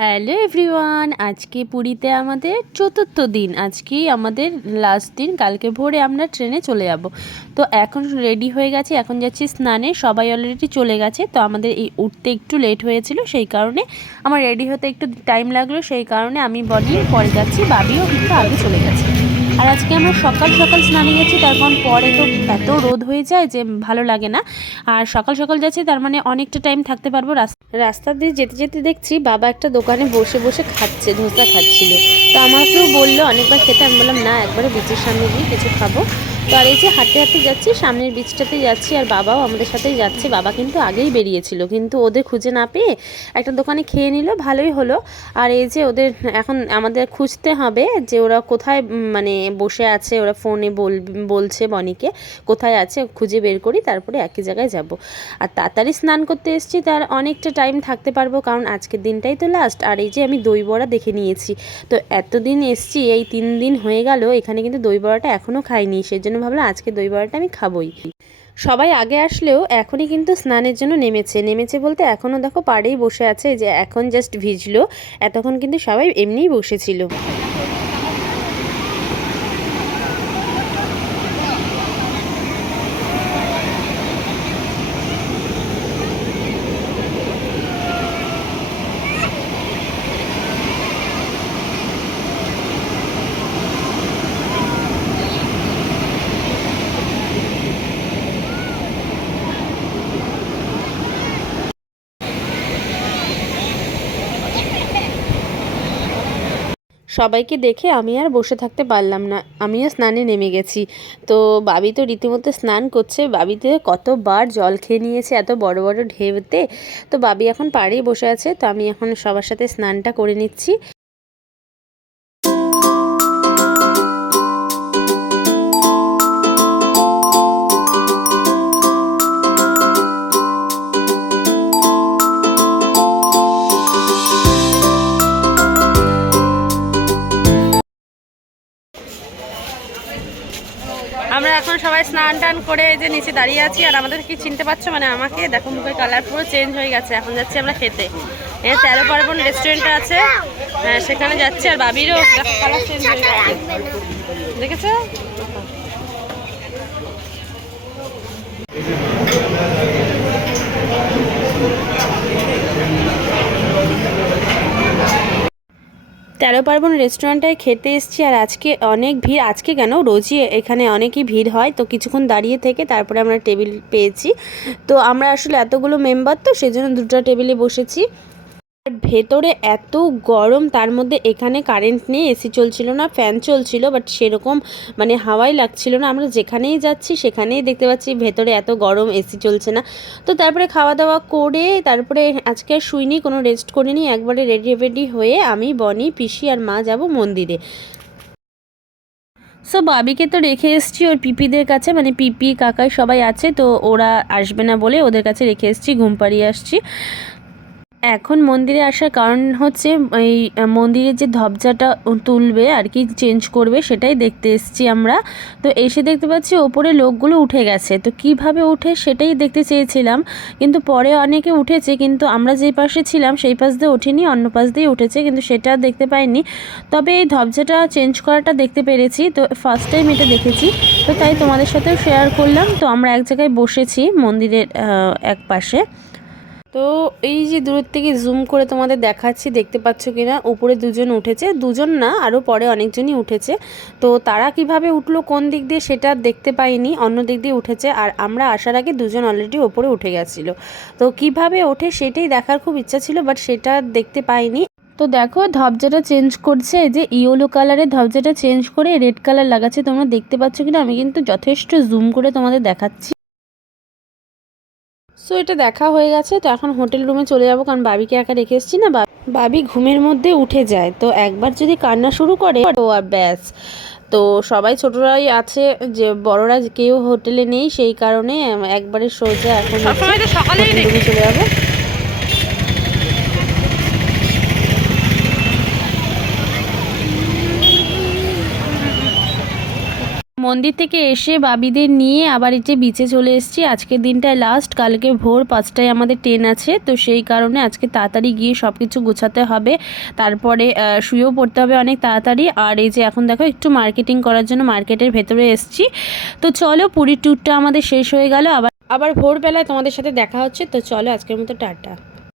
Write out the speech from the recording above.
Hello everyone, আজকে পুরীতে আমাদের চতুর্থ দিন। আজকেই আমাদের লাস্ট দিন। কালকে ভোরে আমরা ট্রেনে চলে যাব। তো এখন রেডি হয়ে গেছি, এখন যাচ্ছি স্নানে। সবাই অলরেডি চলে গেছে, তো আমাদের এই উঠতে একটু লেট হয়েছিল, সেই কারণে আমার রেডি হতে একটু টাইম লাগলো। সেই কারণে আমি বনি পরে যাচ্ছি, বাবিও কিন্তু আগে চলে গেছে। আর আজকে আমরা সকাল সকাল স্নানে গেছি, তার কারণ পরে তো এত রোদ হয়ে যায় যে ভালো লাগে না। আর সকাল সকাল যাচ্ছি, তার মানে অনেকটা টাইম থাকতে পারবো। রাস্তা দিয়ে যেতে যেতে দেখছি বাবা একটা দোকানে বসে বসে খাচ্ছে, ধোসা খাচ্ছিল। তো আমাকেও বললো অনেকবার খেতে, আমি বললাম না, একবারে বিচের সামনে গিয়ে কিছু খাবো। তো আর এই যে হাঁটতে হাঁটতে যাচ্ছি, সামনের বিচটাতে যাচ্ছি, আর বাবাও আমাদের সাথেই যাচ্ছে। বাবা কিন্তু আগেই বেরিয়েছিল, কিন্তু ওদের খুঁজে না পেয়ে একটা দোকানে খেয়ে নিল, ভালোই হলো। আর এই যে ওদের এখন আমাদের খুঁজতে হবে যে ওরা কোথায় মানে বসে আছে। ওরা ফোনে বলছে বনিকে কোথায় আছে, খুঁজে বের করি, তারপরে একই জায়গায় যাব। আর তাড়াতাড়ি স্নান করতে এসেছি, তার অনেকটা টাইম থাকতে পারবো, কারণ আজকের দিনটাই তো লাস্ট। আর এই যে আমি দই বড়া দেখে নিয়েছি, তো এতদিন এসছি, এই 3 দিন হয়ে গেল, এখানে কিন্তু দই বড়াটা এখনও খাইনি, সেজন্য ভাবলাম আজকে দই বড়াটা আমি খাবোই। সবাই আগে আসলেও এখনই কিন্তু স্নানের জন্য নেমেছে বলতে এখনও দেখো পাড়েই বসে আছে, যে এখন জাস্ট ভিজলো, এতক্ষণ কিন্তু সবাই এমনিই বসেছিল। সবাইকে দেখে আমি আর বসে থাকতে পারলাম না, আমিও স্নানে নেমে গেছি। তো বাবি তো রীতিমতো স্নান করছে, বাবিতে কতবার জল খেয়ে নিয়েছে এত বড় বড় ঢেউতে। তো বাবি এখন পাড়েই বসে আছে, তো আমি এখন সবার সাথে স্নানটা করে নিচ্ছি। আমরা এখন সবাই স্নান টান করে এই যে নিচে দাঁড়িয়ে আছি, আর আমাদের কি চিনতে পারছো, মানে আমাকে দেখো, মুখের কালার পুরো চেঞ্জ হয়ে গেছে। এখন যাচ্ছি আমরা খেতে, এই 13 পার্বণ রেস্টুরেন্ট আছে, সেখানে যাচ্ছি। আর বাবিরও কালার চেঞ্জ হয়ে গেছে, দেখেছো? 13 পার্বণ রেস্টুরেন্টটায় খেতে এসেছি। আর আজকে অনেক ভিড়, আজকে কেন রোজই এখানে অনেকই ভিড় হয়। তো কিছুক্ষণ দাঁড়িয়ে থেকে তারপরে আমরা টেবিল পেয়েছি। তো আমরা আসলে এতগুলো মেম্বার, তো সেজন্য 2টা টেবিলে বসেছি। ভেতরে এত গরম, তার মধ্যে এখানে কারেন্ট নেই, এসি চলছিল না, ফ্যান চলছিল, বাট সেরকম মানে হাওয়াই লাগছিল না। আমরা যেখানেই যাচ্ছি সেখানেই দেখতে পাচ্ছি ভেতরে এত গরম, এসি চলছে না। তো তারপরে খাওয়া দাওয়া করে তারপরে আজকে আর শুইনি, কোনো রেস্ট করিনি, একবারে রেডি হয়ে আমি, বনি, পিসি আর মা যাব মন্দিরে। সো বাবিকে তো রেখে এসেছি ওর পিপিদের কাছে, মানে পিপি কাকাই সবাই আছে, তো ওরা আসবে না বলে ওদের কাছে রেখে এসেছি, ঘুম পাড়িয়ে আসছি। এখন মন্দিরে আসার কারণ হচ্ছে এই মন্দিরের যে ধ্বজাটা তুলবে আর কি, চেঞ্জ করবে, সেটাই দেখতে এসেছি আমরা। তো এসে দেখতে পাচ্ছি ওপরে লোকগুলো উঠে গেছে, তো কিভাবে উঠে সেটাই দেখতে চেয়েছিলাম, কিন্তু পরে অনেকে উঠেছে, কিন্তু আমরা যেই পাশে ছিলাম সেই পাশ দিয়ে ওঠেনি, অন্য পাশ দিয়ে উঠেছে, কিন্তু সেটা দেখতে পাইনি। তবে এই ধ্বজাটা চেঞ্জ করাটা দেখতে পেরেছি, তো ফার্স্ট টাইম এটা দেখেছি, তো তাই তোমাদের সাথেও শেয়ার করলাম। তো আমরা এক জায়গায় বসেছি মন্দিরের এক পাশে। তো এই যে দূরের থেকে জুম করে তোমাদের দেখাচ্ছি, দেখতে পাচ্ছ কিনা, উপরে 2জন উঠেছে, 2জন না আরও পরে অনেকজনই উঠেছে। তো তারা কিভাবে উঠলো, কোন দিক দিয়ে, সেটা দেখতে পাইনি, অন্য দিক দিয়ে উঠেছে। আর আমরা আসার আগে 2জন অলরেডি ওপরে উঠে গেছিলো, তো কিভাবে ওঠে সেটাই দেখার খুব ইচ্ছা ছিল, বাট সেটা দেখতে পাইনি। তো দেখো ধ্বজাটা চেঞ্জ করছে, যে ইয়েলো কালারের ধ্বজাটা চেঞ্জ করে রেড কালার লাগাচ্ছে, তোমরা দেখতে পাচ্ছ কিনা, আমি কিন্তু যথেষ্ট জুম করে তোমাদের দেখাচ্ছি। সো এটা দেখা হয়ে গেছে, তো এখন হোটেল রুমে চলে যাব, কারণ বাবিকে একা রেখে এসেছি না, বাবি ঘুমের মধ্যে উঠে যায়, তো একবার যদি কান্না শুরু করে তো আর ব্যাস। তো সবাই ছোটরাই আছে, যে বড়রা কেউ হোটেলে নেই, সেই কারণে একবারে সোজা এখন হোটেল রুমে চলে যাবো। মন্দির থেকে এসে বাবিদের নিয়ে আবার এই যে বিচে চলে এসেছি। আজকের দিনটায় লাস্ট, কালকে ভোর 5টায় আমাদের ট্রেন আছে, তো সেই কারণে আজকে তাড়াতাড়ি গিয়ে সব কিছু গোছাতে হবে, তারপরে শুয়েও পড়তে হবে অনেক তাড়াতাড়ি। আর এই যে এখন দেখো একটু মার্কেটিং করার জন্য মার্কেটের ভেতরে এসেছি। তো চলো, পুরীর ট্যুরটা আমাদের শেষ হয়ে গেল, আবার ভোরবেলায় তোমাদের সাথে দেখা হচ্ছে। তো চলো, আজকের মতো টাটা।